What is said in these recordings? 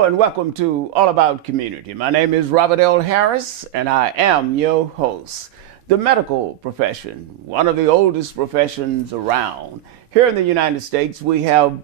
Hello and welcome to All About Community. My name is Robert L. Harris and I am your host. The medical profession, one of the oldest professions around. Here in the United States, we have,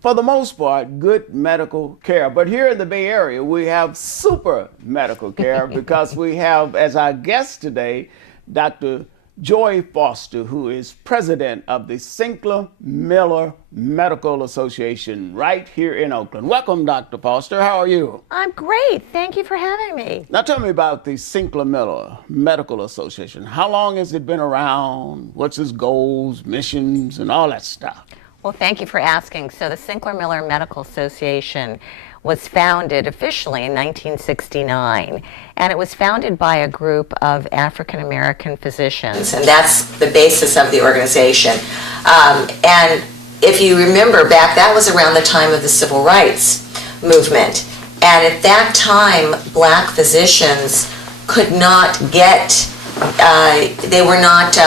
for the most part, good medical care. But here in the Bay Area, we have super medical care because we have, as our guest today, Dr. Joy Foster, who is president of the Sinclair-Miller Medical Association right here in Oakland. Welcome, Dr. Foster. How are you? I'm great. Thank you for having me. Now tell me about the Sinclair-Miller Medical Association. How long has it been around? What's its goals, missions, and all that stuff? Well, thank you for asking. So the Sinclair-Miller Medical Association was founded officially in 1969, and it was founded by a group of African-American physicians, and that's the basis of the organization. And if you remember back, that was around the time of the Civil Rights Movement, and at that time, black physicians could not get, they were not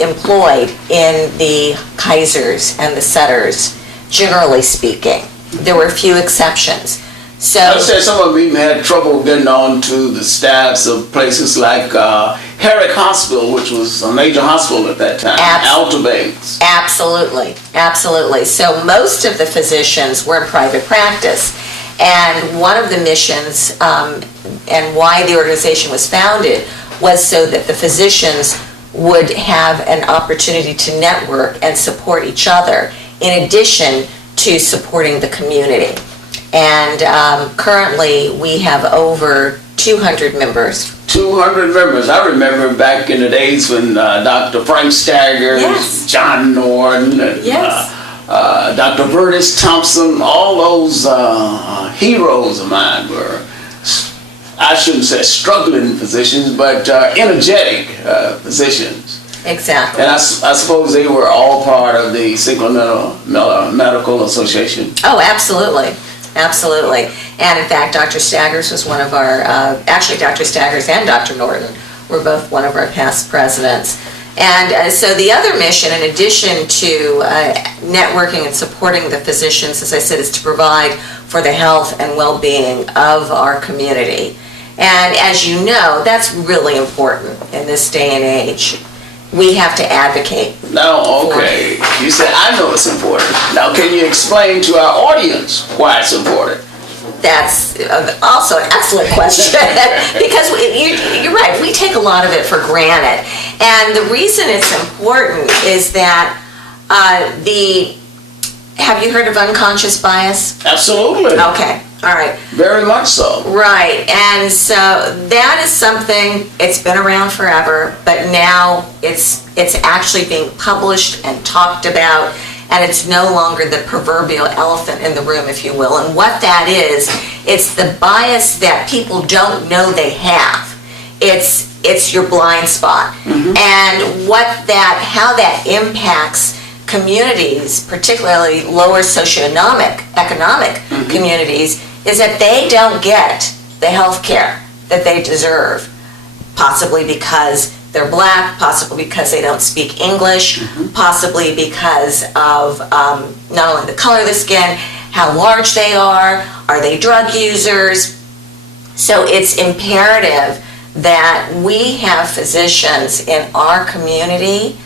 employed in the Kaisers and the Sutters, generally speaking. There were a few exceptions. So I said some of them even had trouble getting on to the staffs of places like Herrick Hospital, which was a major hospital at that time, Alta Banks. Absolutely, absolutely. So most of the physicians were in private practice. And one of the missions and why the organization was founded was so that the physicians would have an opportunity to network and support each other in addition to supporting the community. And currently we have over 200 members. 200 members. I remember back in the days when Dr. Frank Staggers, yes. John Norton, and yes. Dr. Burtis Thompson, all those heroes of mine were, I shouldn't say struggling physicians, but energetic physicians. Exactly. And I suppose they were all part of the Sinclair-Miller Medical Association. Oh, absolutely. Absolutely. And in fact, Dr. Staggers was one of our, actually Dr. Staggers and Dr. Norton were both one of our past presidents. And so the other mission, in addition to networking and supporting the physicians, as I said, is to provide for the health and well-being of our community. And as you know, that's really important in this day and age. We have to advocate. Now, okay, you said I know it's important. Now, can you explain to our audience why it's important? That's also an excellent question because you're right, we take a lot of it for granted. And the reason it's important is that have you heard of unconscious bias? Absolutely. Okay. All right. Very much so. Right. And so that is something, it's been around forever, but now it's actually being published and talked about, and it's no longer the proverbial elephant in the room, if you will. And what that is, it's the bias that people don't know they have. It's your blind spot. Mm-hmm. And how that impacts communities, particularly lower socioeconomic mm-hmm. communities, is that they don't get the health care that they deserve, possibly because they're black, possibly because they don't speak English, mm-hmm. possibly because of not only the color of the skin, how large they are they drug users. So it's imperative that we have physicians in our community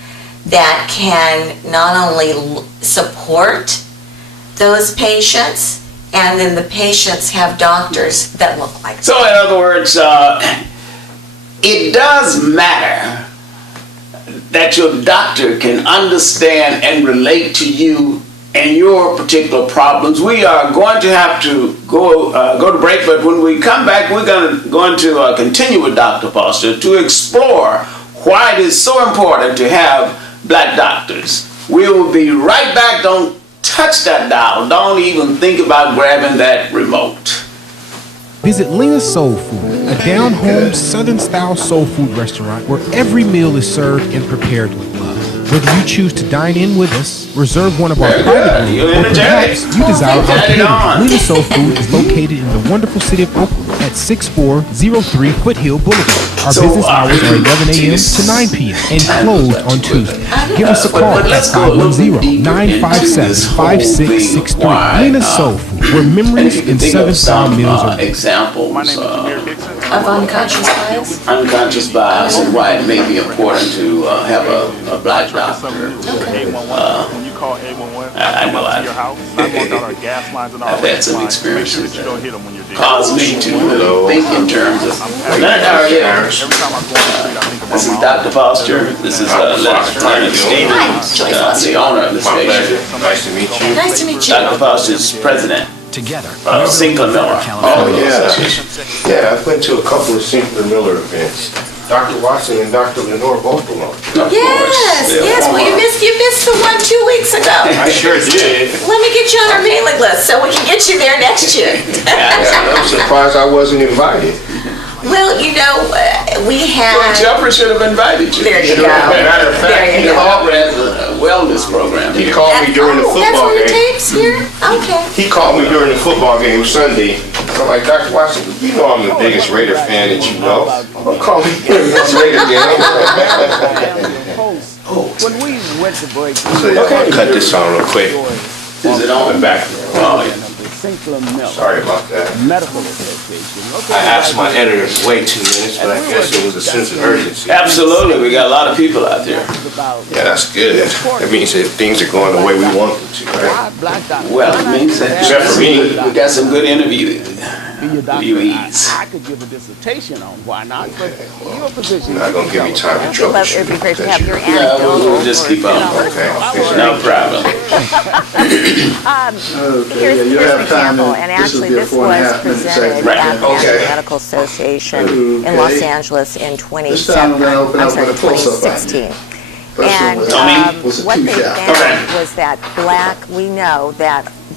that can not only support those patients, and then the patients have doctors that look like them. So in other words, it does matter that your doctor can understand and relate to you and your particular problems. We are going to have to go to break, but when we come back, we're going to continue with Dr. Foster to explore why it is so important to have black doctors. We will be right back. Don't touch that dial. Don't even think about grabbing that remote. Visit Lena's Soul Food, a down-home, southern-style soul food restaurant where every meal is served and prepared with love. Whether you choose to dine in with us, reserve one of our private rooms, or perhaps you desire our catering, Lena's Soul Food is located in the wonderful city of Oakland at 6403 Foothill Boulevard. Our So, business hours are 11 a.m. Jesus. to 9 p.m. and closed on Tuesday. Give us a But call at let's go a little bit deeper into this whole thing. 510-957-5663. Why, Lena Soul Food, where and memories if you can and think Southern of style some meals are. examples Of unconscious bias? unconscious bias and why it may be important to have a black doctor. When you call 811, I know to your house, not going down our gas lines and all I've that. had some Make sure experiences that you don't hit them when you're digging. caused me to really think in terms of not our ears. Every time I go on the street, I think about This is my Dr. Foster. This is Lieutenant Stevens, Hi, Joyce. the owner of the My pleasure. station. Nice to meet you. Nice to meet you. Dr. Foster is president Together. of Sinclair Miller. Oh, yeah. Yeah, I've been to a couple of Sinclair Miller events. Dr. Watson and Dr. Lenore both belong. Of Yes, course. They're yes. Well, you former- missed the one 2 weeks ago. I sure did. Let me get you on our mailing list so we can get you there next year. Yeah, I'm surprised I wasn't invited. Well, you know, we Well, had. Jeffrey should have invited you. There you Sure. go. Matter of fact, There you he go. called He has a wellness program. He called me during the Oh, that's football on the game. tapes here? Okay. He called me during the football game Sunday. I'm like, Dr. Watson, you know I'm the biggest Raider fan that you know. I'm calling you during this Raider game. When we went to break, So yeah, I'll cut this on real quick. is it on? The back. Oh, yeah. Sinclair Miller Sorry about that. Medical Association. I asked my editor to wait 2 minutes, but I guess it was a sense of urgency. Absolutely. We got a lot of people out there. About Yeah, that's good. That means that things are going the way we want them to, right? why black doctors. Well, it means that Except for me. we got some good interviews. Be your doctor. Interviewees. I could give a dissertation on why not, but your position. I'm not gonna give you time to But troubleshoot. it'd be great to have your Yeah, anecdotal. we'll just keep on. Okay. No problem. Here's an example, and actually this was presented Right. at the Okay. National Medical Association in Los Angeles in 2016. And what they found was that we know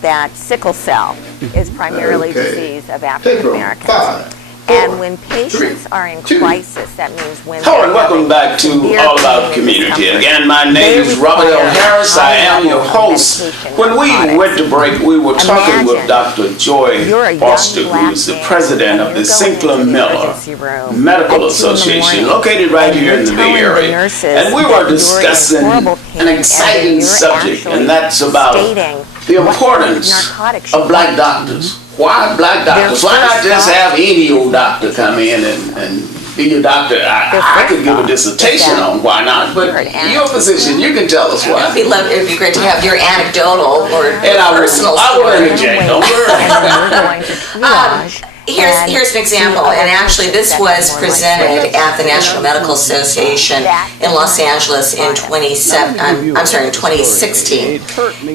that sickle cell is primarily disease of African Americans. And when patients are in crisis, that means when Hello they're and welcome having back to severe All pain About and Community. discomfort, Again, my name is Robert L. Harris. I am your host. When we went to break, we were talking with Dr. Joy you're a young Foster, who black is the man, president and of the you're going Sinclair into the Miller emergency room Medical at 2 in the Association, morning, located right and here in you're the Bay telling the Area. nurses And we that were you're in discussing horrible pain an and exciting you're subject, actually and that's about stating the what importance narcotics of you black want. doctors. Why black doctors? Why not just have any old doctor come in and be your doctor? I could give a dissertation on why not, but your position, you can tell us why. It'd be great to have your anecdotal or And I personal will story. interject. Don't worry. And then we're going to triage. Here's an example, and actually this was presented at the National Medical Association in Los Angeles in 2016.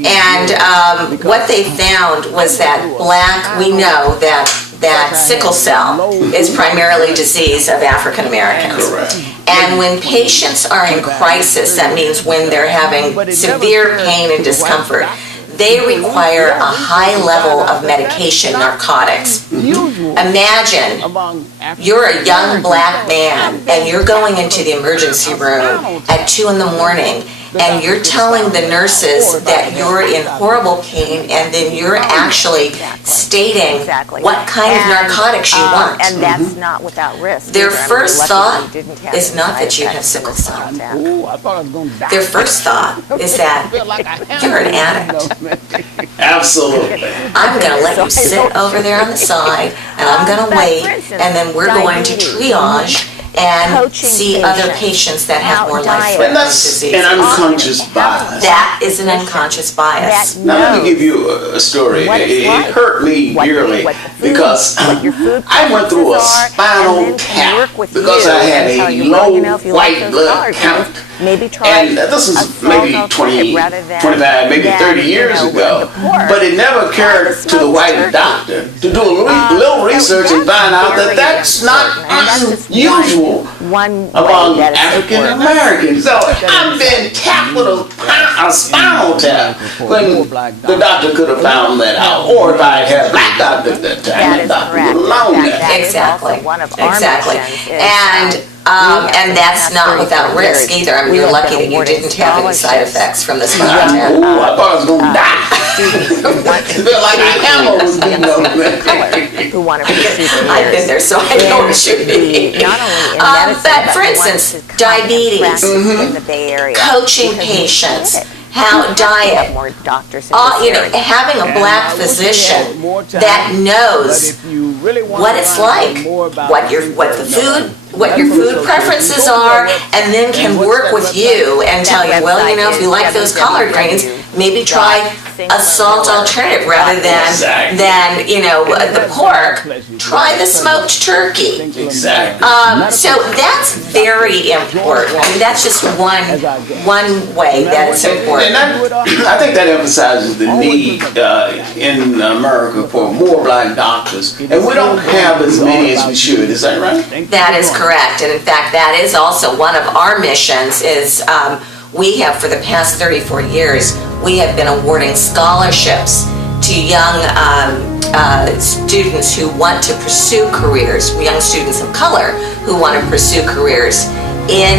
And what they found was that we know that sickle cell is primarily disease of African Americans. Correct. And when patients are in crisis, that means when they're having severe pain and discomfort, they require a high level of medication, narcotics. Imagine you're a young black man and you're going into the emergency room at 2 in the morning and you're telling the nurses that you're in horrible pain, and then you're actually stating what kind of narcotics you want. And that's not without risk. Their either. I mean, first luckily thought we didn't have is any not side that you have effects sickle or cell. contact. Ooh, I thought I was going to die. Their first thought is that you're an addict. Absolutely. I'm going to let you sit over there on the side, and I'm going to wait, and then we're going to triage and see other patients that have more And life-threatening that's disease. an unconscious bias. That is an unconscious bias. Now let me give you a story. It hurt me dearly because I went through a spinal tap because I had a low white blood count. Maybe try And this was maybe 20, 25, maybe 30 years ago. But it never occurred to the white doctor to do a little research and find out that that's not unusual among African Americans. So I've been tapped with a spinal tap when the doctor could have found that out. Or if I had a black doctor at that time, the doctor would have known that. Exactly. Exactly. And And that's not without risk either. I mean, you're lucky that you didn't have any side effects from this project. Ooh, I thought I was going to die. It felt like a hammer was being on me. who want to pursue careers. I've been there, so I know what you mean. Not only in medicine, but for instance, diabetes, in the Bay Area, coaching patients, how diet, more doctors in having a black physician that knows what it's like, what your food preferences are, and then can work with you and tell you, well, if you like those collard greens, maybe try a salt alternative rather than the pork. Try the smoked turkey. Exactly. So that's very important. I mean, that's just one way that it's important. And I think that emphasizes the need in America for more black doctors, and we don't have as many as we should. Is that right? That is correct, and in fact, that is also one of our missions. Is we have for the past 34 years, we have been awarding scholarships to young students who want to pursue careers, young students of color who want to pursue careers in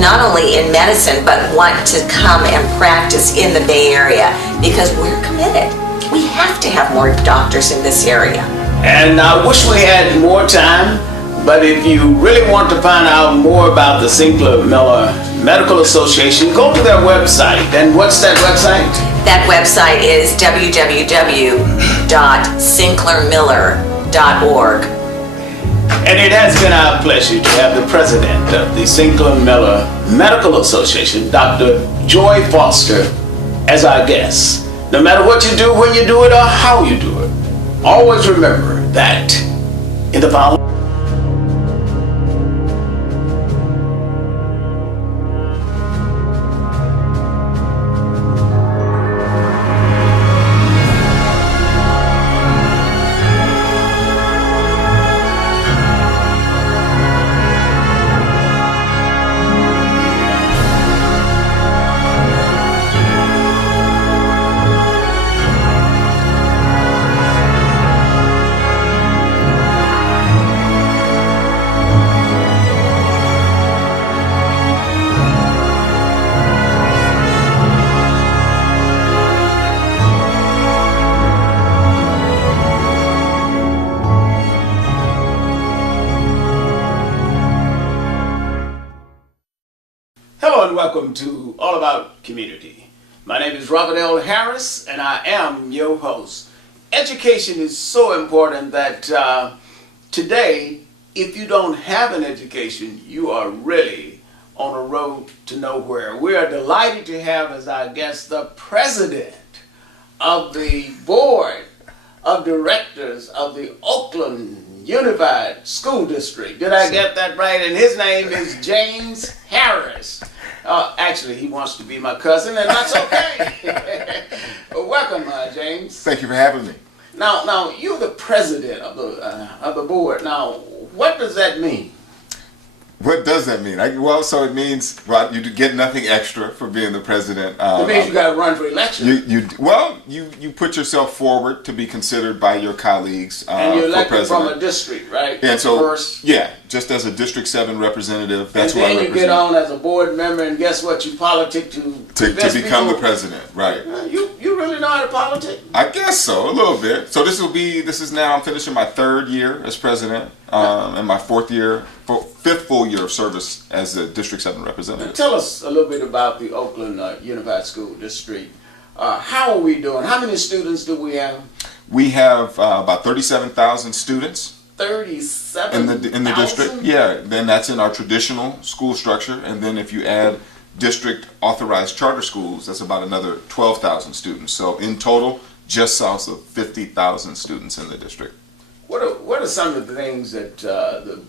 not only in medicine, but want to come and practice in the Bay Area, because we're committed. We have to have more doctors in this area. And I wish we had more time, but if you really want to find out more about the Sinclair-Miller Medical Association, go to their website. And what's that website? That website is www.sinclairmiller.org. And it has been our pleasure to have the president of the Sinclair-Miller Medical Association, Dr. Joy Foster, as our guest. No matter what you do, when you do it, or how you do it, always remember that in the following. Hello and welcome to All About Community. My name is Robert L. Harris and I am your host. Education is so important that today, if you don't have an education, you are really on a road to nowhere. We are delighted to have as our guest the president of the board of directors of the Oakland Unified School District. Did I get that right? And his name is James Harris. Actually, he wants to be my cousin, and that's okay. Welcome, James. Thank you for having me. Now, you're the president of the board. Now, what does that mean? What does that mean? So it means you get nothing extra for being the president. It means you got to run for election. You put yourself forward to be considered by your colleagues and you're elected for president. from a district, right? And so, first. just as a District 7 representative, that's and who I then represent. you get on as a board member, and guess what? You politic to become the president, right? You really know how to politic? I guess so, a little bit. So I'm finishing my 3rd year as president, and my 5th full year of service as a District 7 representative. Tell us a little bit about the Oakland Unified School District. How are we doing? How many students do we have? We have about 37,000 students. 37,000? In the district, then that's in our traditional school structure, and then if you add district authorized charter schools, that's about another 12,000 students. So in total, just south of 50,000 students in the district. What are some of the things that the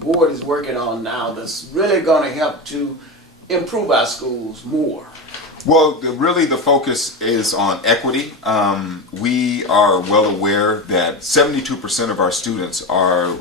board is working on now that's really going to help to improve our schools more? Well, really the focus is on equity. We are well aware that 72% of our students are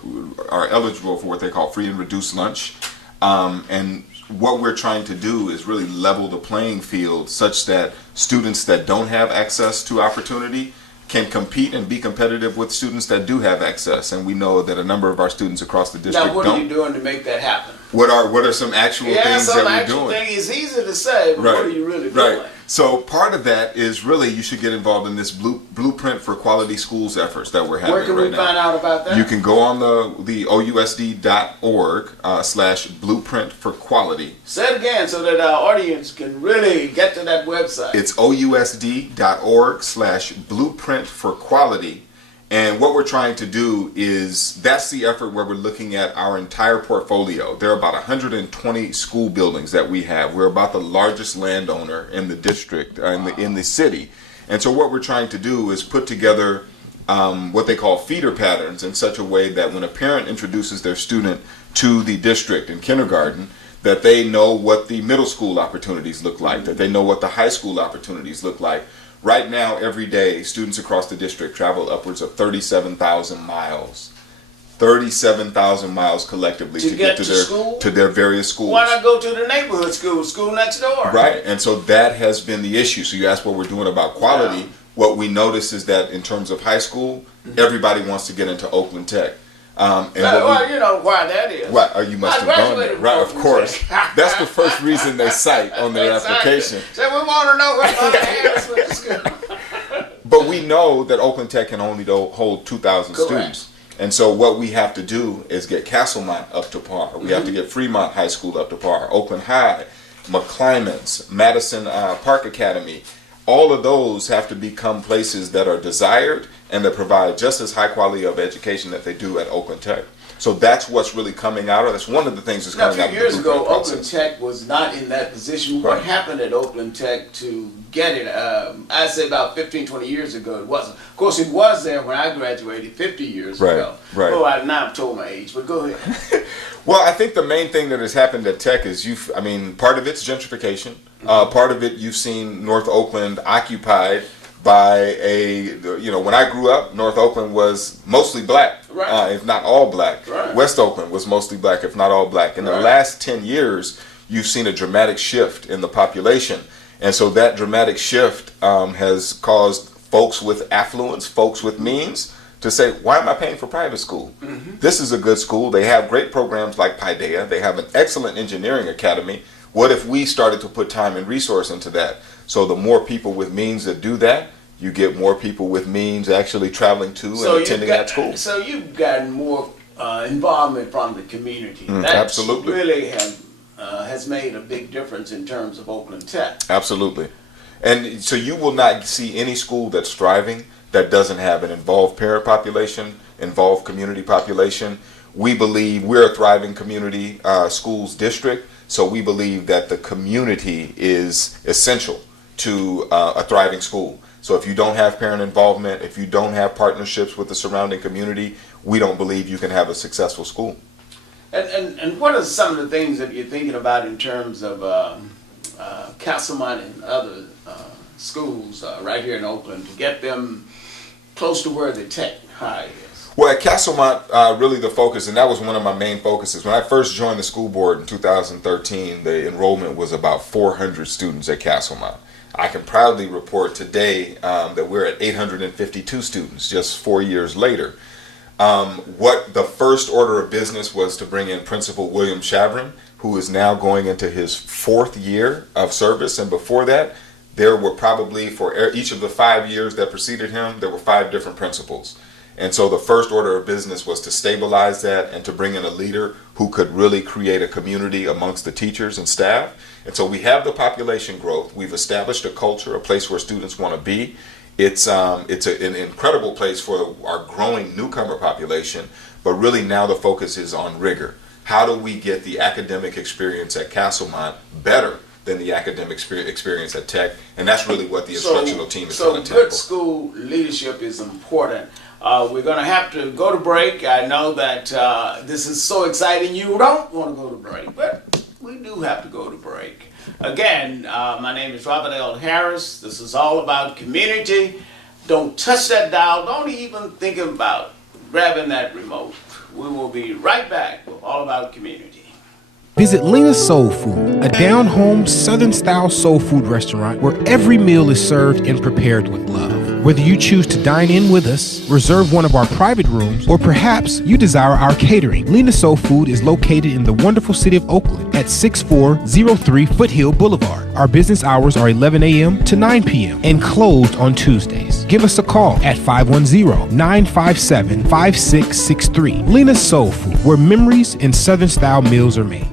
eligible for what they call free and reduced lunch. And what we're trying to do is really level the playing field such that students that don't have access to opportunity can compete and be competitive with students that do have access. And we know that a number of our students across the district Now, what don't. are you doing to make that happen? What are some actual things that we're doing? It's easy to say, but what are you really doing? Right. So part of that is really you should get involved in this blueprint for quality schools efforts that we're having right now. Where can we find out about that? You can go on the OUSD.org /blueprint for quality. Say it again so that our audience can really get to that website. It's OUSD.org /blueprint for quality. And what we're trying to do is, that's the effort where we're looking at our entire portfolio. There are about 120 school buildings that we have. We're about the largest landowner in the district, in the city. And so what we're trying to do is put together what they call feeder patterns in such a way that when a parent introduces their student to the district in kindergarten, that they know what the middle school opportunities look like, that they know what the high school opportunities look like. Right now, every day, students across the district travel upwards of 37,000 miles. 37,000 miles collectively to get to their various schools. Why not go to the neighborhood school next door? Right, and so that has been the issue. So you asked what we're doing about quality. Yeah. What we notice is that in terms of high school, everybody wants to get into Oakland Tech. Well, you know why that is. Right, you must have gone there. Right, of course. That's the first reason they cite on their application. So we want to know what Harris went to school. But we know that Oakland Tech can only hold 2,000 students. And so what we have to do is get Castlemont up to par. We have to get Fremont High School up to par, Oakland High, McClymonds, Madison Park Academy. All of those have to become places that are desired and that provide just as high quality of education that they do at Oakland Tech. So that's what's really coming out of. That's one of the things that's coming out of the years ago, process. Oakland Tech was not in that position. What happened at Oakland Tech to get it? I'd say about 15, 20 years ago, it wasn't. Of course, it was there when I graduated 50 years ago. Right. Oh, now I've told my age, but go ahead. Well, I think the main thing that has happened at Tech is part of it's gentrification. Part of it, you've seen North Oakland occupied by when I grew up, North Oakland was mostly black, if not all black. Right. West Oakland was mostly black, if not all black. In the last 10 years, you've seen a dramatic shift in the population. And so that dramatic shift has caused folks with affluence, folks with means, to say, why am I paying for private school? This is a good school. They have great programs like Paideia. They have an excellent engineering academy. What if we started to put time and resource into that? So the more people with means that do that, you get more people with means actually traveling to and attending that school. So you've gotten more involvement from the community. That absolutely. Really has made a big difference in terms of Oakland Tech. Absolutely. And so you will not see any school that's thriving that doesn't have an involved parent population, involved community population. We believe we're a thriving community schools district, so we believe that the community is essential to a thriving school. So if you don't have parent involvement, if you don't have partnerships with the surrounding community, we don't believe you can have a successful school. And what are some of the things that you're thinking about in terms of Castlemont and other schools right here in Oakland to get them close to where the Tech High is? Well, at Castlemont, really the focus, and that was one of my main focuses. When I first joined the school board in 2013, the enrollment was about 400 students at Castlemont. I can proudly report today that we're at 852 students just 4 years later. What the first order of business was to bring in Principal William Chavrin, who is now going into his 4th year of service. And before that, there were probably, for each of the 5 years that preceded him, there were 5 different principals. And so the first order of business was to stabilize that and to bring in a leader who could really create a community amongst the teachers and staff. And so we have the population growth. We've established a culture, a place where students want to be. It's an incredible place for our growing newcomer population, but really now the focus is on rigor. How do we get the academic experience at Castlemont better than the academic experience at Tech? And that's really what the instructional team is trying to tackle. So good school leadership is important. We're going to have to go to break. I know that this is so exciting you don't want to go to break, but we do have to go to break. Again, my name is Robert L. Harris. This is All About Community. Don't touch that dial. Don't even think about grabbing that remote. We will be right back with All About Community. Visit Lena's Soul Food, a down-home, Southern-style soul food restaurant where every meal is served and prepared with love. Whether you choose to dine in with us, reserve one of our private rooms, or perhaps you desire our catering, Lena Soul Food is located in the wonderful city of Oakland at 6403 Foothill Boulevard. Our business hours are 11 a.m. to 9 p.m. and closed on Tuesdays. Give us a call at 510-957-5663. Lena Soul Food, where memories and Southern style meals are made.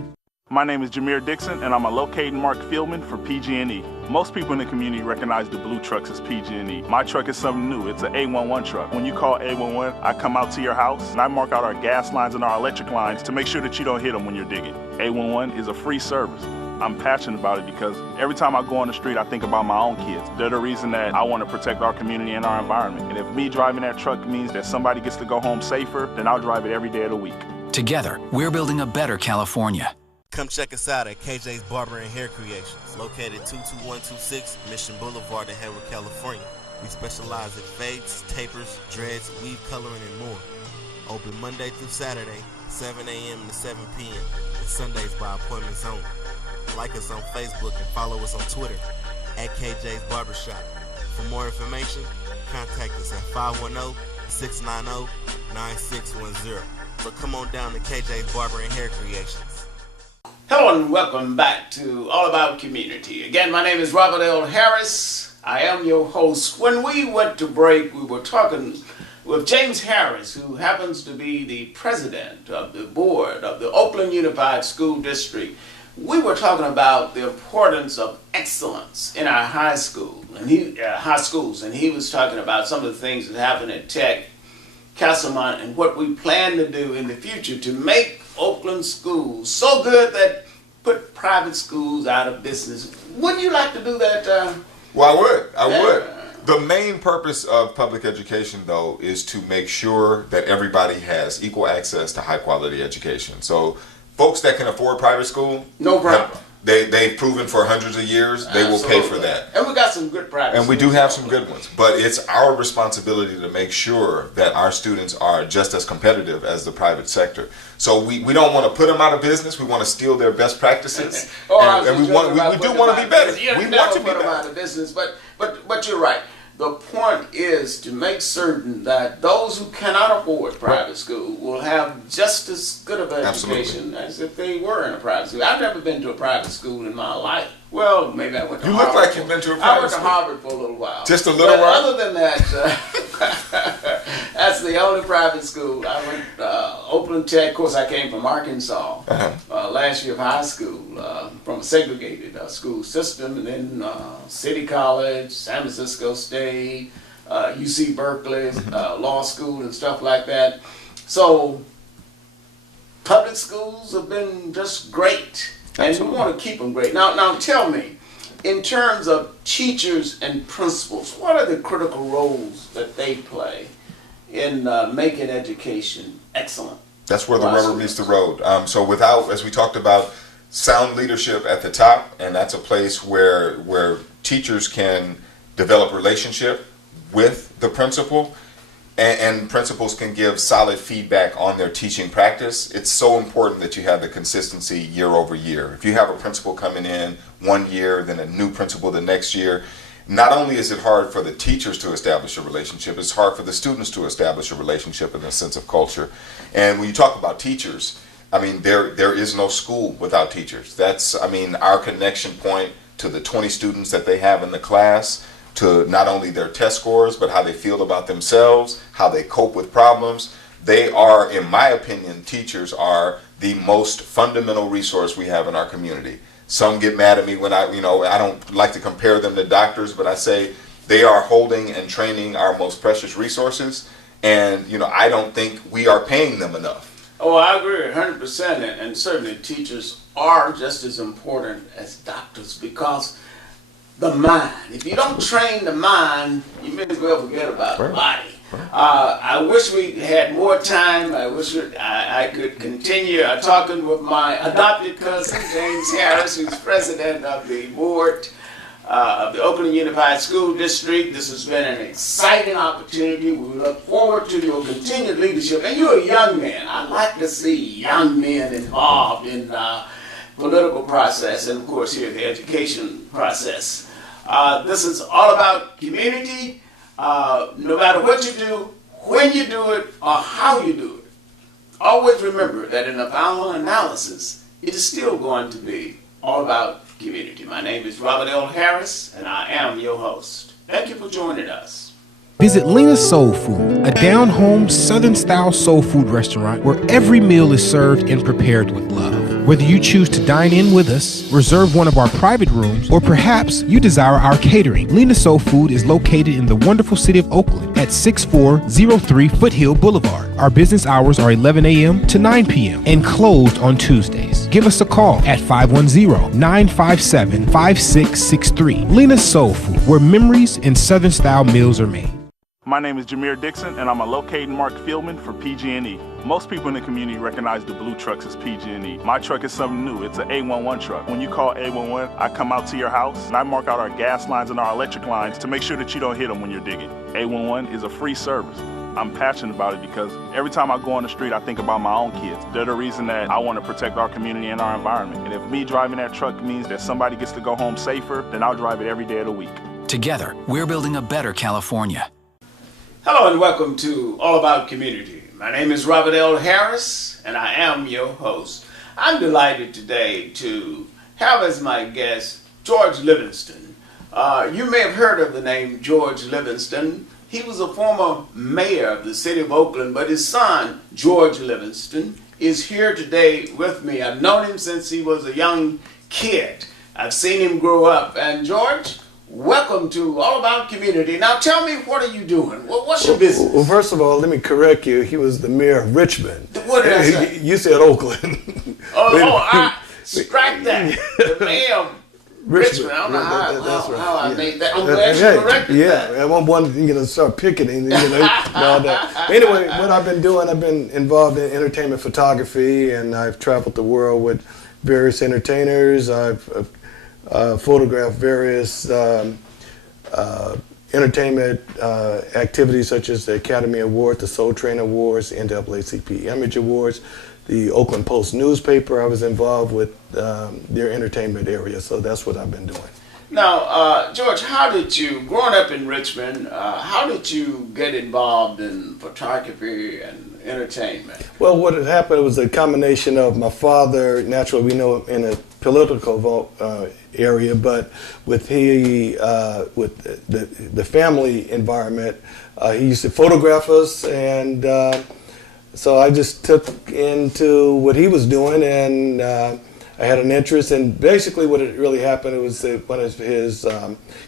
My name is Jameer Dixon, and I'm a locating Mark Fieldman for PG&E. Most people in the community recognize the blue trucks as PG&E. My truck is something new. It's an 811 truck. When you call 811, I come out to your house, and I mark out our gas lines and our electric lines to make sure that you don't hit them when you're digging. 811 is a free service. I'm passionate about it because every time I go on the street, I think about my own kids. They're the reason that I want to protect our community and our environment. And if me driving that truck means that somebody gets to go home safer, then I'll drive it every day of the week. Together, we're building a better California. Come check us out at KJ's Barber and Hair Creations, located 22126 Mission Boulevard in Hayward, California. We specialize in fades, tapers, dreads, weave coloring, and more. Open Monday through Saturday, 7 a.m. to 7 p.m., and Sundays by appointments only. Like us on Facebook and follow us on Twitter at KJ's Barbershop. For more information, contact us at 510-690-9610. So come on down to KJ's Barber and Hair Creations. Hello and welcome back to All About Community. Again, my name is Robert L. Harris. I am your host. When we went to break, we were talking with James Harris, who happens to be the president of the board of the Oakland Unified School District. We were talking about the importance of excellence in our high schools, and he was talking about some of the things that happen at Tech, Castlemont, and what we plan to do in the future to make Oakland schools so good that put private schools out of business. Wouldn't you like to do that? Well, I would. The main purpose of public education, though, is to make sure that everybody has equal access to high quality education. So folks that can afford private school, no problem. They've proven for hundreds of years they will pay for that. And we got some good private schools. And we do have some good ones. But it's our responsibility to make sure that our students are just as competitive as the private sector. So we don't want to put them out of business. We want to steal their best practices. We do want to be better. We want to put them out of business. But you're right. The point is to make certain that those who cannot afford private school will have just as good of an education as if they were in a private school. I've never been to a private school in my life. Well, maybe I went to Harvard. You look like you've been to a private school. I went to Harvard for a little while. Just a little while? Other than that, that's the only private school. I went Oakland Tech. Of course, I came from Arkansas. Last year of high school, from a segregated school system, and then City College, San Francisco State, UC Berkeley, law school and stuff like that. So public schools have been just great. And we want to keep them great. Now tell me, in terms of teachers and principals, what are the critical roles that they play in making education excellent? That's where the rubber meets the road. So without, as we talked about, sound leadership at the top, and that's a place where teachers can develop relationship with the principal, and principals can give solid feedback on their teaching practice. It's so important that you have the consistency year over year. If you have a principal coming in one year, then a new principal the next year, not only is it hard for the teachers to establish a relationship, it's hard for the students to establish a relationship and a sense of culture. And when you talk about teachers, I mean, there is no school without teachers. That's, I mean, our connection point to the 20 students that they have in the class, to not only their test scores, but how they feel about themselves, how they cope with problems. They are, in my opinion, teachers are the most fundamental resource we have in our community. Some get mad at me when I don't like to compare them to doctors, but I say they are holding and training our most precious resources, and I don't think we are paying them enough. Oh, I agree 100%, and certainly teachers are just as important as doctors, because the mind. If you don't train the mind, you may as well forget about the body. I wish we had more time. I wish I could continue talking with my adopted cousin, James Harris, who's president of the board of the Oakland Unified School District. This has been an exciting opportunity. We look forward to your continued leadership. And you're a young man. I like to see young men involved in political process, and of course here the education process. This is All About Community. No matter what you do, when you do it, or how you do it, always remember that in the final analysis, it is still going to be all about community. My name is Robert L. Harris, and I am your host. Thank you for joining us. Visit Lena's Soul Food, a down-home, Southern-style soul food restaurant where every meal is served and prepared with love. Whether you choose to dine in with us, reserve one of our private rooms, or perhaps you desire our catering, Lena's Soul Food is located in the wonderful city of Oakland at 6403 Foothill Boulevard. Our business hours are 11 a.m. to 9 p.m. and closed on Tuesdays. Give us a call at 510-957-5663. Lena's Soul Food, where memories and Southern-style meals are made. My name is Jameer Dixon, and I'm a locating Mark Fieldman for PG&E. Most people in the community recognize the blue trucks as PG&E. My truck is something new. It's an 811 truck. When you call 811, I come out to your house, and I mark out our gas lines and our electric lines to make sure that you don't hit them when you're digging. 811 is a free service. I'm passionate about it because every time I go on the street, I think about my own kids. They're the reason that I want to protect our community and our environment. And if me driving that truck means that somebody gets to go home safer, then I'll drive it every day of the week. Together, we're building a better California. Hello and welcome to All About Community. My name is Robert L. Harris, and I am your host. I'm delighted today to have as my guest George Livingston. You may have heard of the name George Livingston. He was a former mayor of the city of Oakland, but his son, George Livingston, is here today with me. I've known him since he was a young kid. I've seen him grow up. And George, welcome to All About Community. Now tell me, what are you doing? What's your business? Well, first of all, let me correct you. He was the mayor of Richmond. What did I say? You said Oakland. Scrap that. The mayor of Richmond. I don't know how I made that. I'm glad you corrected that. I won't want to start picketing. All that. Anyway, what I've been doing, I've been involved in entertainment photography, and I've traveled the world with various entertainers. I've photographed various entertainment activities such as the Academy Awards, the Soul Train Awards, the NAACP Image Awards, the Oakland Post newspaper. I was involved with their entertainment area, so that's what I've been doing. Now, George, how did you, growing up in Richmond, how did you get involved in photography and entertainment? Well, what had happened was a combination of my father, naturally we know in a political area, but with the family environment, he used to photograph us, and so I just took into what he was doing, and I had an interest. And basically what it really happened, it was that one of his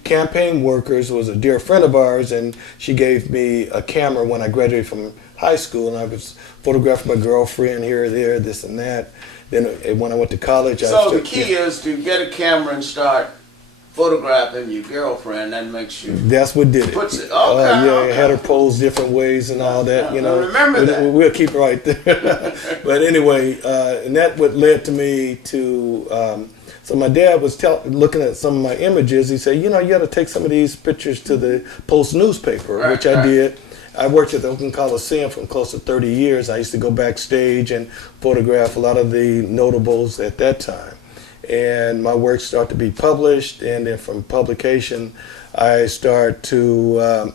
campaign workers was a dear friend of ours, and she gave me a camera when I graduated from high school, and I was photographing my girlfriend here, there, this and that. Then when I went to college, the key is to get a camera and start photographing your girlfriend. That makes you. That's what did it. Puts it. I had her pose different ways and all that. Remember that. We'll keep it right there. But anyway, and that what led to me to. So my dad was looking at some of my images. He said, you got to take some of these pictures to the Post newspaper, which I did. I worked at the Oakland Coliseum for close to 30 years. I used to go backstage and photograph a lot of the notables at that time. And my work started to be published, and then from publication, I started to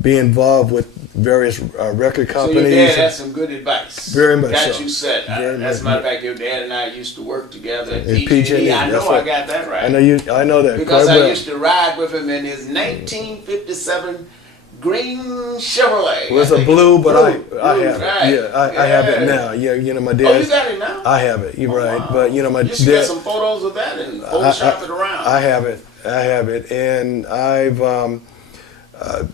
be involved with various record companies. So your dad had some good advice. Very much got so. you set. As a matter of fact, your dad and I used to work together at PG&E. I know right. I got that right. I know that. Because I used to ride with him in his 1957 green Chevrolet. It was a blue, but I have it. Right. Yeah, I have it now. Yeah, my dad. Oh, you got it now? I have it. You're right. Wow. But my you should get some photos of that and Photoshop it around. I have it, and I've I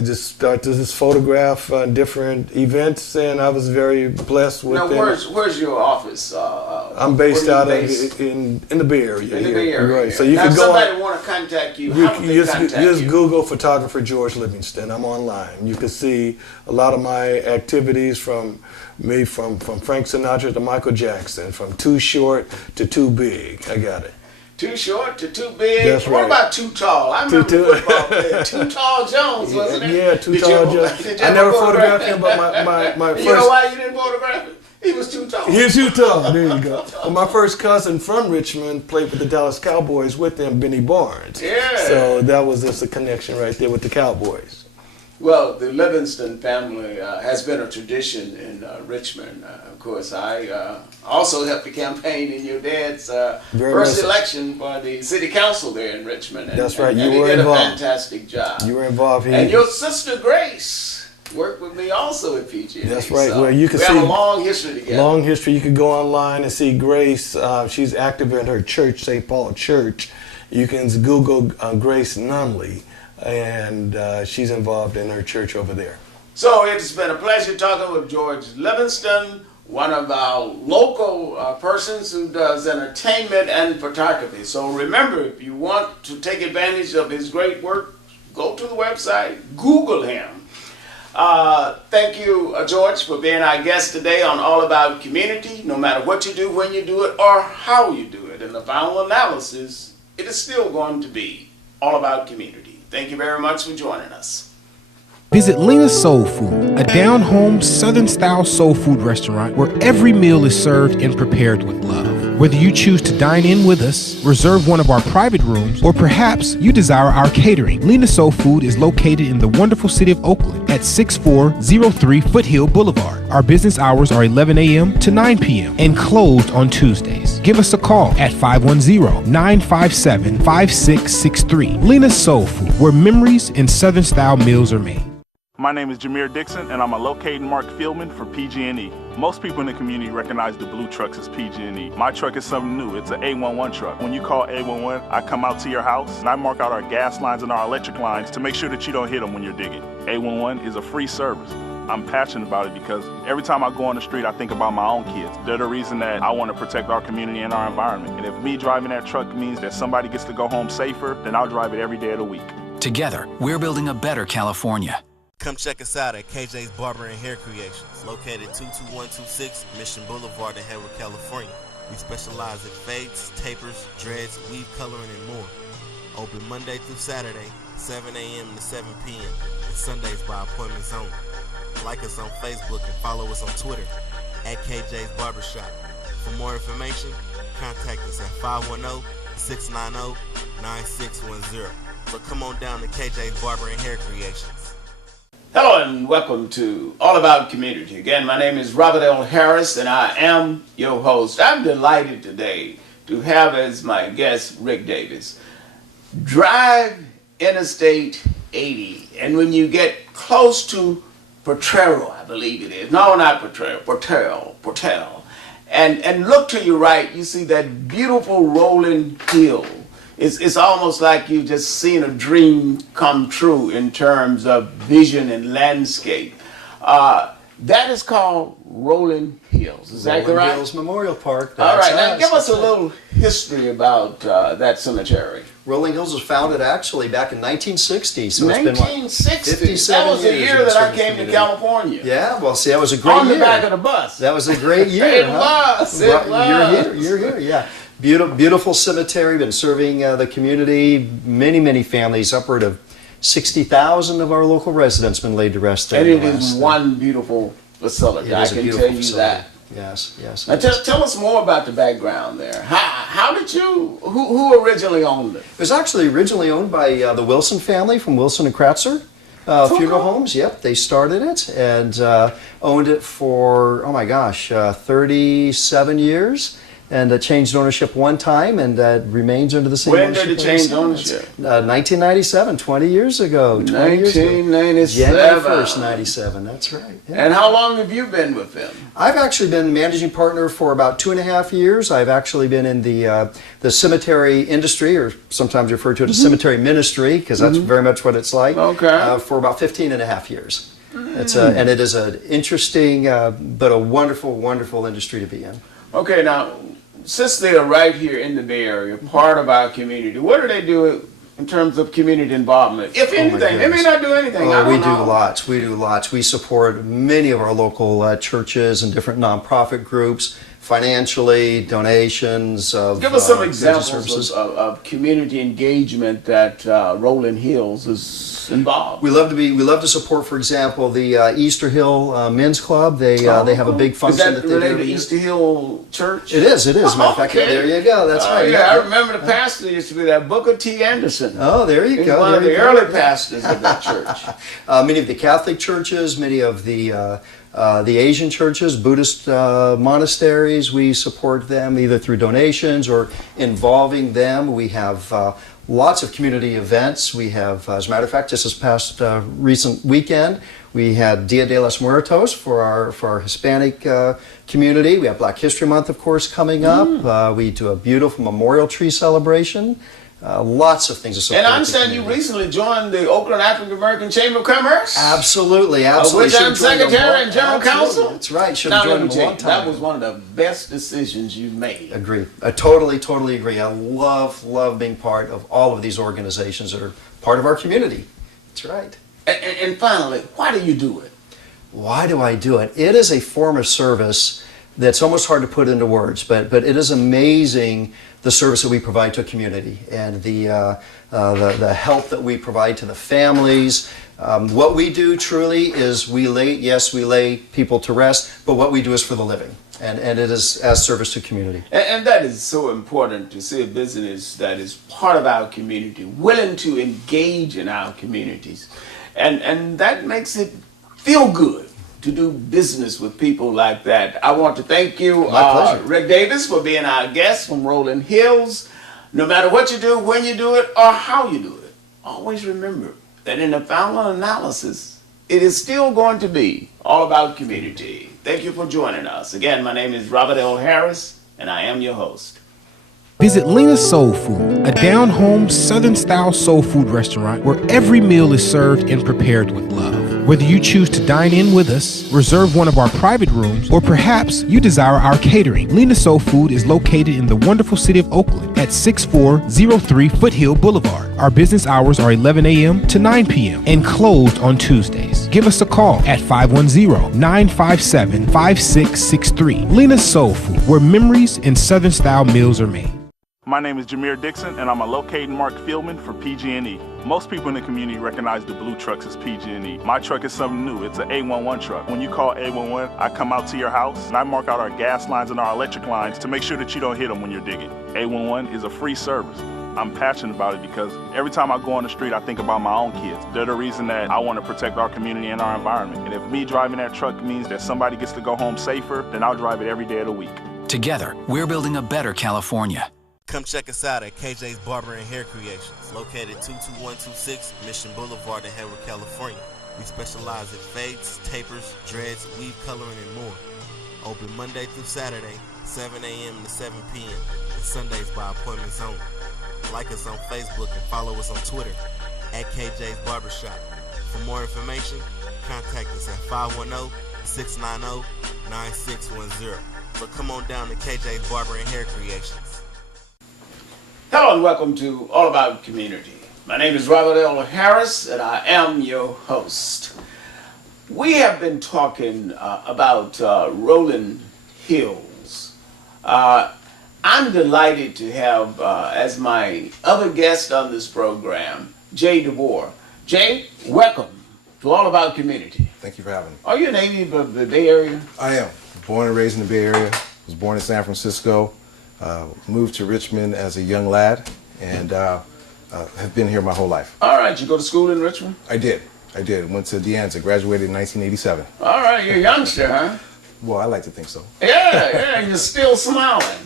just started to just photograph different events, and I was very blessed with it. Now, where's your office? I'm based out in the Bay Area. In the Bay Area. Right. So you now, can if go. Somebody want to contact you. How do they contact you? Just Google photographer George Livingston. I'm online. You can see a lot of my activities from Frank Sinatra to Michael Jackson, from Too Short to Too Big. I got it. Too short to too big. That's right. What about too tall? I remember football player. Too Tall Jones, wasn't it? Yeah, Too Tall Jones. I never photographed him, but my first. You know why you didn't photograph him? He was too tall. He was too tall. There you go. Well, my first cousin from Richmond played with the Dallas Cowboys with them, Benny Barnes. Yeah. So that was just a connection right there with the Cowboys. Well, the Livingston family has been a tradition in Richmond. Of course, I also helped the campaign in your dad's first election for the city council there in Richmond. And, that's right. And you were did involved. a fantastic job. You were involved here. And your sister Grace worked with me also at PG. That's right. So well, you can we see have a long history together. Long history. You can go online and see Grace. She's active in her church, St. Paul Church. You can Google Grace Nunley. And she's involved in her church over there. So it's been a pleasure talking with George Livingston, one of our local persons who does entertainment and photography. So remember, if you want to take advantage of his great work, go to the website, Google him. Thank you, George, for being our guest today on All About Community. No matter what you do, when you do it, or how you do it, in the final analysis, it is still going to be all about community. Thank you very much for joining us. Visit Lena's Soul Food, a down-home, Southern-style soul food restaurant where every meal is served and prepared with love. Whether you choose to dine in with us, reserve one of our private rooms, or perhaps you desire our catering, Lena's Soul Food is located in the wonderful city of Oakland at 6403 Foothill Boulevard. Our business hours are 11 a.m. to 9 p.m. and closed on Tuesdays. Give us a call at 510-957-5663. Lena's Soul Food, where memories and Southern-style meals are made. My name is Jameer Dixon, and I'm a locating Mark Fieldman for PG&E. Most people in the community recognize the blue trucks as PG&E. My truck is something new. It's an 811 truck. When you call 811, I come out to your house, and I mark out our gas lines and our electric lines to make sure that you don't hit them when you're digging. 811 is a free service. I'm passionate about it because every time I go on the street, I think about my own kids. They're the reason that I want to protect our community and our environment. And if me driving that truck means that somebody gets to go home safer, then I'll drive it every day of the week. Together, we're building a better California. Come check us out at KJ's Barber and Hair Creations, located 22126 Mission Boulevard in Hayward, California. We specialize in fades, tapers, dreads, weave coloring, and more. Open Monday through Saturday, 7 a.m. to 7 p.m. and Sundays by appointments only. Like us on Facebook and follow us on Twitter at KJ's Barbershop. For more information, contact us at 510-690-9610. So come on down to KJ's Barber and Hair Creations. Hello and welcome to All About Community. Again, my name is Robert L. Harris and I am your host. I'm delighted today to have as my guest Rick Davis. Drive Interstate 80, and when you get close to Potrero, I believe it is. No, not Potrero, Portel. And look to your right, you see that beautiful rolling hill. It's almost like you've just seen a dream come true in terms of vision and landscape. That is called Rolling Hills. Is that correct? Rolling Hills Memorial Park. All right, now give us a little history about that cemetery. Rolling Hills was founded actually back in 1960. So 1960? It's been 57 that was the year that I came to California. Yeah, well, see, that was a great year. On the back of the bus. That was a great year. It was. You're here, yeah. Beautiful cemetery, been serving the community, many families, upward of 60,000 of our local residents been laid to rest there. And it is one beautiful facility, I can tell you that. Yes. Now tell us more about the background there. How did you, who originally owned it? It was actually originally owned by the Wilson family from Wilson and Kratzer Funeral Homes. Yep, they started it and owned it for, 37 years. And changed ownership one time, and remains under the same ownership. When did it change ownership? 1997, 20 years ago. 1997. January 1st, 97, that's right. Yeah. And how long have you been with them? I've actually been managing partner for about 2.5 years. I've actually been in the cemetery industry, or sometimes referred to as cemetery ministry, because that's very much what it's like, for about 15.5 years. And it is an interesting, but a wonderful industry to be in. Okay, now, since they are right here in the Bay Area, part of our community, what do they do in terms of community involvement? If anything, they may not do anything. I don't know. We do lots. We support many of our local churches and different nonprofit groups, financially, donations of Give us some goods and examples services. of community engagement that Rolling Hills is involved. We love to support, for example, the Easter Hill Men's Club. They have a big function is that they do related every to year. Easter Hill Church? It is. Matter of fact, okay. there you go. That's right. Yeah, I remember the pastor used to be that Booker T. Anderson. Oh, there you He's go. one of there the you early go. pastors of that church. Many of the Catholic churches, many of the Asian churches, Buddhist monasteries, we support them either through donations or involving them. We have lots of community events. We have, as a matter of fact, just this past recent weekend, we had Dia de los Muertos for our Hispanic community. We have Black History Month, of course, coming up. We do a beautiful memorial tree celebration. Lots of things to support. And I understand you recently joined the Oakland African American Chamber of Commerce? Absolutely. Of which I'm secretary and general counsel? That's right. Should Now, have let joined me them a tell long you, time that was one of the best decisions you've made. Agree. I totally agree. I love being part of all of these organizations that are part of our community. That's right. And finally, why do you do it? Why do I do it? It is a form of service that's almost hard to put into words, but it is amazing the service that we provide to a community and the help that we provide to the families. What we do truly is we lay people to rest, but what we do is for the living, and it is as service to community. And that is so important to see a business that is part of our community, willing to engage in our communities. And that makes it feel good to do business with people like that. I want to thank you, Rick Davis, for being our guest from Rolling Hills. No matter what you do, when you do it, or how you do it, always remember that in the final analysis, it is still going to be all about community. Thank you for joining us. Again, my name is Robert L. Harris, and I am your host. Visit Lena's Soul Food, a down-home, Southern-style soul food restaurant where every meal is served and prepared with love. Whether you choose to dine in with us, reserve one of our private rooms, or perhaps you desire our catering, Lena's Soul Food is located in the wonderful city of Oakland at 6403 Foothill Boulevard. Our business hours are 11 a.m. to 9 p.m. and closed on Tuesdays. Give us a call at 510-957-5663. Lena's Soul Food, where memories and Southern-style meals are made. My name is Jameer Dixon, and I'm a locating Mark Fieldman for PG&E. Most people in the community recognize the blue trucks as PG&E. My truck is something new. It's an 811 truck. When you call 811, I come out to your house, and I mark out our gas lines and our electric lines to make sure that you don't hit them when you're digging. 811 is a free service. I'm passionate about it because every time I go on the street, I think about my own kids. They're the reason that I want to protect our community and our environment. And if me driving that truck means that somebody gets to go home safer, then I'll drive it every day of the week. Together, we're building a better California. Come check us out at KJ's Barber and Hair Creations, located 22126 Mission Boulevard in Hayward, California. We specialize in fades, tapers, dreads, weave coloring, and more. Open Monday through Saturday, 7 a.m. to 7 p.m. and Sundays by appointments only. Like us on Facebook and follow us on Twitter at KJ's Barbershop. For more information, contact us at 510-690-9610. So come on down to KJ's Barber and Hair Creations. Hello and welcome to All About Community. My name is Robert L. Harris, and I am your host. We have been talking about Rolling Hills. I'm delighted to have as my other guest on this program, Jay DeVore. Jay, welcome to All About Community. Thank you for having me. Are you a native of the Bay Area? I am. Born and raised in the Bay Area. Was born in San Francisco. Moved to Richmond as a young lad and have been here my whole life. All right, you go to school in Richmond? I did. Went to De Anza, graduated in 1987. All right, you're a youngster, huh? Well, I like to think so. Yeah, you're still smiling.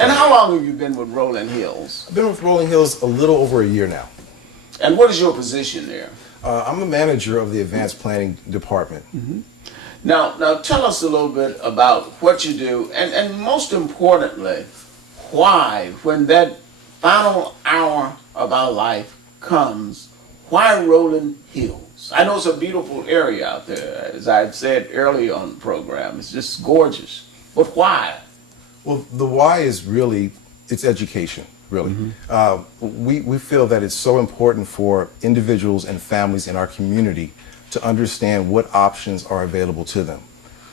And how long have you been with Rolling Hills? I've been with Rolling Hills a little over a year now. And what is your position there? I'm a manager of the advanced planning department. Mm-hmm. Now tell us a little bit about what you do, and most importantly, why, when that final hour of our life comes, why Rolling Hills? I know it's a beautiful area out there, as I said earlier on the program. It's just gorgeous. But why? Well, the why is really, it's education, really. Mm-hmm. We feel that it's so important for individuals and families in our community to understand what options are available to them.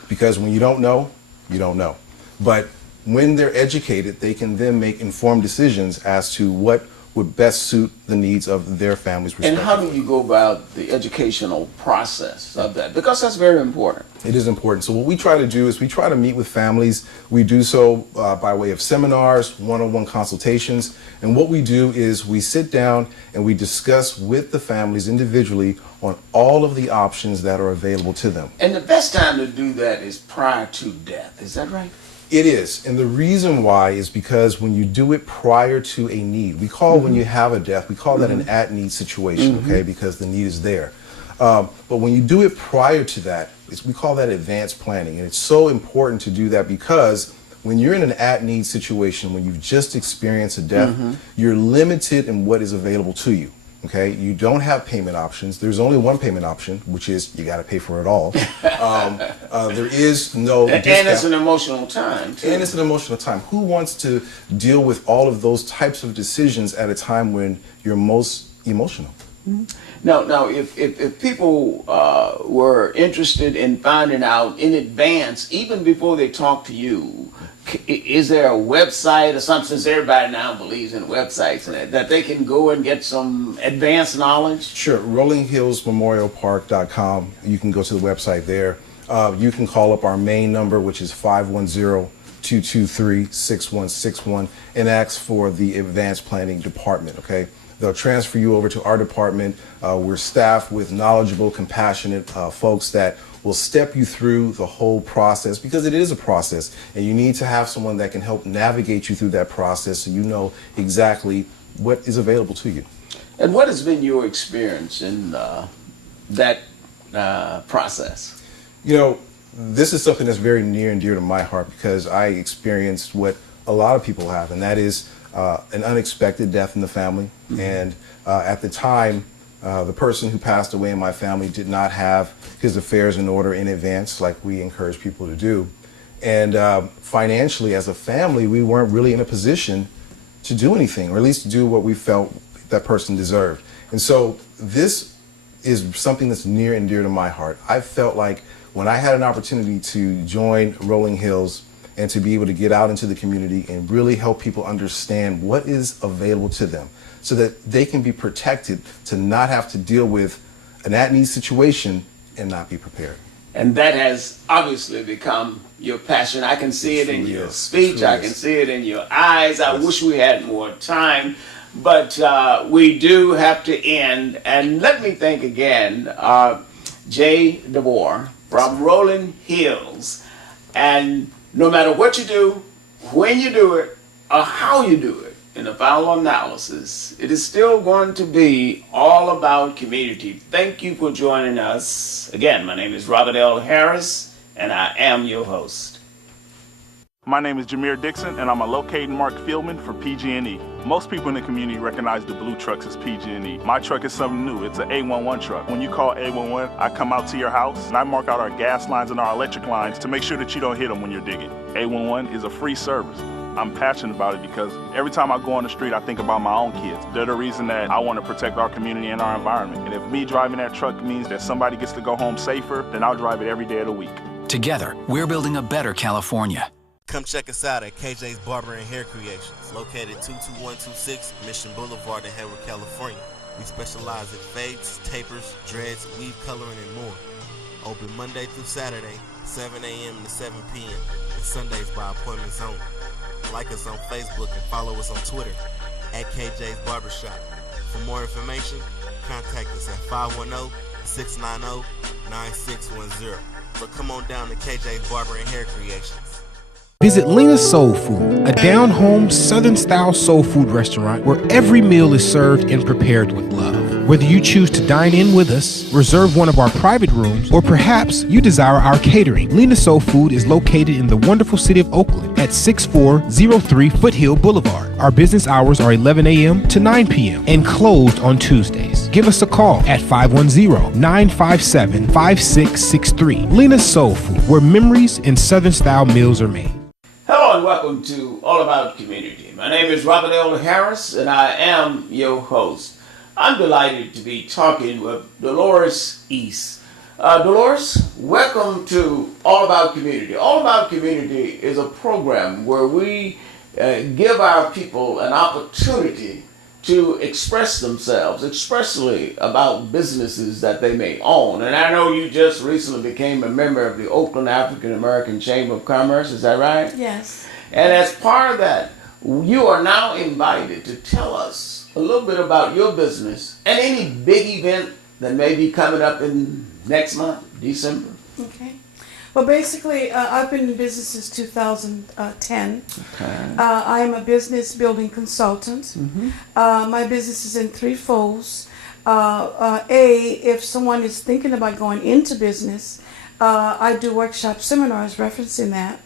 Because when you don't know, you don't know. But when they're educated, they can then make informed decisions as to what would best suit the needs of their families. And how do you go about the educational process of that? Because that's very important. It is important. So what we try to do is we try to meet with families. We do so by way of seminars, one-on-one consultations. And what we do is we sit down and we discuss with the families individually on all of the options that are available to them. And the best time to do that is prior to death. Is that right? It is. And the reason why is because when you do it prior to a need, we call when you have a death, we call that an at-need situation, okay, because the need is there. But when you do it prior to that, we call that advanced planning. And it's so important to do that because when you're in an at-need situation, when you've just experienced a death, you're limited in what is available to you. Okay, you don't have payment options. There's only one payment option, which is you got to pay for it all. There is no discount. And it's an emotional time, too. And it's an emotional time. Who wants to deal with all of those types of decisions at a time when you're most emotional? Now, if people were interested in finding out in advance, even before they talk to you, is there a website or something, since everybody now believes in websites, that they can go and get some advanced knowledge? Sure. RollingHillsMemorialPark.com. You can go to the website there. You can call up our main number, which is 510-223-6161, and ask for the advanced planning department, okay? They'll transfer you over to our department. We're staffed with knowledgeable, compassionate folks that will step you through the whole process, because it is a process, and you need to have someone that can help navigate you through that process so you know exactly what is available to you. And what has been your experience in that process? You know, this is something that's very near and dear to my heart because I experienced what a lot of people have, and that is an unexpected death in the family. And at the time, the person who passed away in my family did not have his affairs in order in advance like we encourage people to do. And financially, as a family, we weren't really in a position to do anything, or at least to do what we felt that person deserved. And so this is something that's near and dear to my heart. I felt like when I had an opportunity to join Rolling Hills and to be able to get out into the community and really help people understand what is available to them so that they can be protected to not have to deal with an at-need situation and not be prepared. And that has obviously become your passion. I can see it in your speech. I can see it in your eyes. I wish we had more time, but we do have to end. And let me thank again Jay DeVore from Rolling Hills. And no matter what you do, when you do it, or how you do it, in the final analysis, it is still going to be all about community. Thank you for joining us. Again, my name is Robert L. Harris, and I am your host. My name is Jameer Dixon, and I'm a locating Mark Fieldman for PG&E. Most people in the community recognize the blue trucks as PG&E. My truck is something new. It's an A11 truck. When you call A11, I come out to your house, and I mark out our gas lines and our electric lines to make sure that you don't hit them when you're digging. A11 is a free service. I'm passionate about it because every time I go on the street, I think about my own kids. They're the reason that I want to protect our community and our environment. And if me driving that truck means that somebody gets to go home safer, then I'll drive it every day of the week. Together, we're building a better California. Come check us out at KJ's Barber and Hair Creations, located 22126 Mission Boulevard in Hayward, California. We specialize in fades, tapers, dreads, weave coloring, and more. Open Monday through Saturday, 7 a.m. to 7 p.m. and Sundays by appointments only. Like us on Facebook and follow us on Twitter at KJ's Barbershop. For more information, contact us at 510-690-9610. So come on down to KJ's Barber and Hair Creations. Visit Lena's Soul Food, a down-home, Southern-style soul food restaurant where every meal is served and prepared with love. Whether you choose to dine in with us, reserve one of our private rooms, or perhaps you desire our catering, Lena's Soul Food is located in the wonderful city of Oakland at 6403 Foothill Boulevard. Our business hours are 11 a.m. to 9 p.m. and closed on Tuesdays. Give us a call at 510-957-5663. Lena's Soul Food, where memories and Southern-style meals are made. Hello and welcome to All About Community. My name is Robert L. Harris and I am your host. I'm delighted to be talking with Dolores East. Dolores, welcome to All About Community. All About Community is a program where we give our people an opportunity to express themselves, especially about businesses that they may own. And I know you just recently became a member of the Oakland African American Chamber of Commerce, is that right? Yes. And as part of that, you are now invited to tell us a little bit about your business and any big event that may be coming up in next month, December. Okay. Well, basically, I've been in business since 2010. Okay. I am a business building consultant. My business is in three folds. If someone is thinking about going into business, I do workshop seminars referencing that.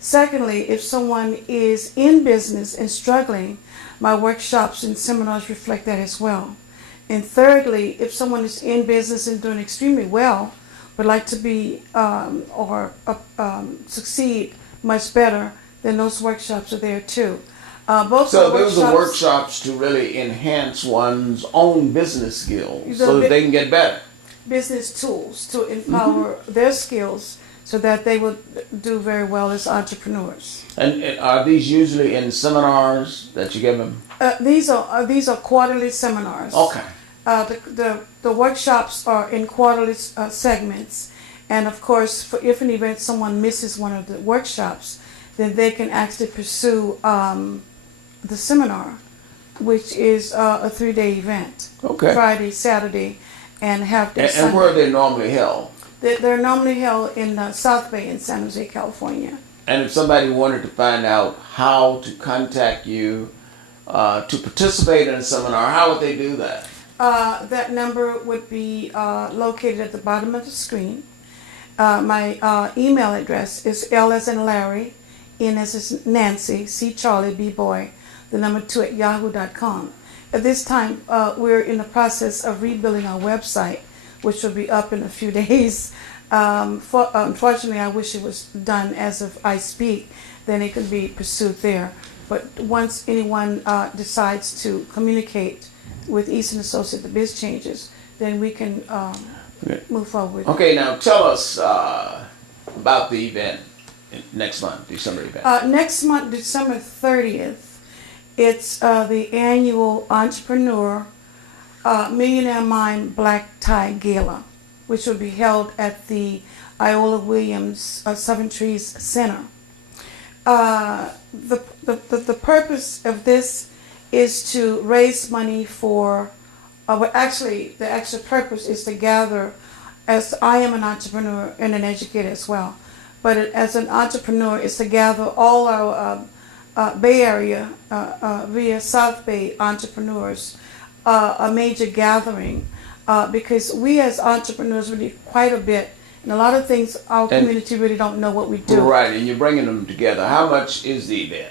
Secondly, if someone is in business and struggling, my workshops and seminars reflect that as well. And thirdly, if someone is in business and doing extremely well, would like to be succeed much better, then those workshops are there too. So those are workshops to really enhance one's own business skills so that they can get better. Business tools to empower their skills so that they will do very well as entrepreneurs. And are these usually in seminars that you give them? These are quarterly seminars. Okay. The workshops are in quarterly segments, and of course, if an event someone misses one of the workshops, then they can actually pursue the seminar, which is a 3-day event. Okay. Friday, Saturday, and half-day Sunday. And where are they normally held? They're normally held in South Bay in San Jose, California. And if somebody wanted to find out how to contact you to participate in a seminar, how would they do that? That number would be located at the bottom of the screen. My email address is L as in Larry, N as in Nancy, C Charlie, B boy, the number 2 at yahoo.com. At this time, we're in the process of rebuilding our website, which will be up in a few days. Unfortunately, I wish it was done as of I speak, then it could be pursued there. But once anyone decides to communicate with Easton Associates, the biz changes, then we can move forward. Okay, now tell us about the event next month, December event. Next month, December 30th, it's the annual Entrepreneur Millionaire Mind Black Tie Gala, which will be held at the Iola Williams Seven Trees Center. The purpose of this is to raise money for, the actual purpose is to gather, as I am an entrepreneur and an educator as well, but as an entrepreneur is to gather all our Bay Area, via South Bay entrepreneurs, a major gathering, because we as entrepreneurs really quite a bit, and a lot of things our community really don't know what we do. Right, and you're bringing them together. How much is the event?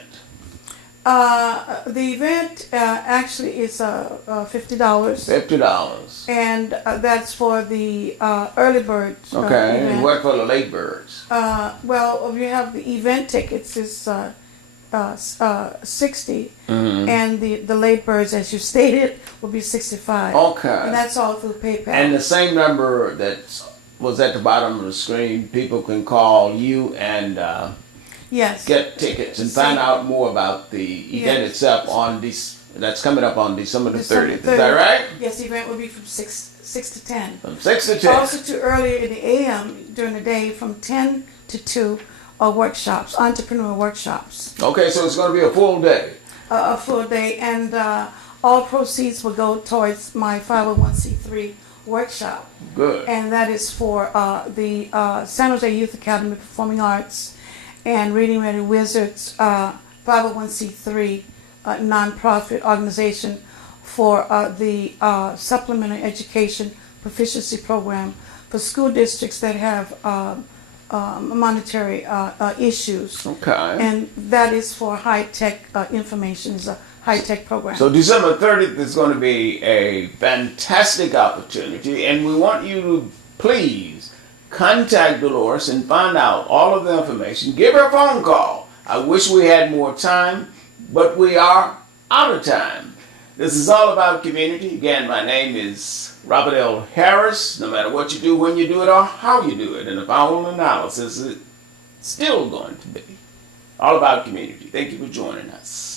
The event actually is $50. $50. And that's for the early bird okay, event. and what for the late birds? Well, if you have the event tickets, it's $60, and the late birds, as you stated, will be $65. Okay. And that's all through PayPal. And the same number that was at the bottom of the screen, people can call you and yes, get tickets and find out more about the event itself on that's coming up on December the 30th. Is that right? Yes, the event will be from 6 to 10. From 6 to 10. Also to earlier in the AM during the day from 10 to 2 are workshops, entrepreneur workshops. Okay, so it's going to be a full day. A full day, and all proceeds will go towards my 501c3 workshop. Good. And that is for the San Jose Youth Academy of Performing Arts and Reading Ready Wizards 501c3 nonprofit organization for the supplementary education proficiency program for school districts that have monetary issues. Okay. And that is for high-tech information. It's a high-tech program. So December 30th is going to be a fantastic opportunity, and we want you to please contact Dolores and find out all of the information. Give her a phone call. I wish we had more time, but we are out of time. This is All About Community. Again, my name is Robert L. Harris. No matter what you do, when you do it, or how you do it, and the final analysis is still going to be all about community. Thank you for joining us.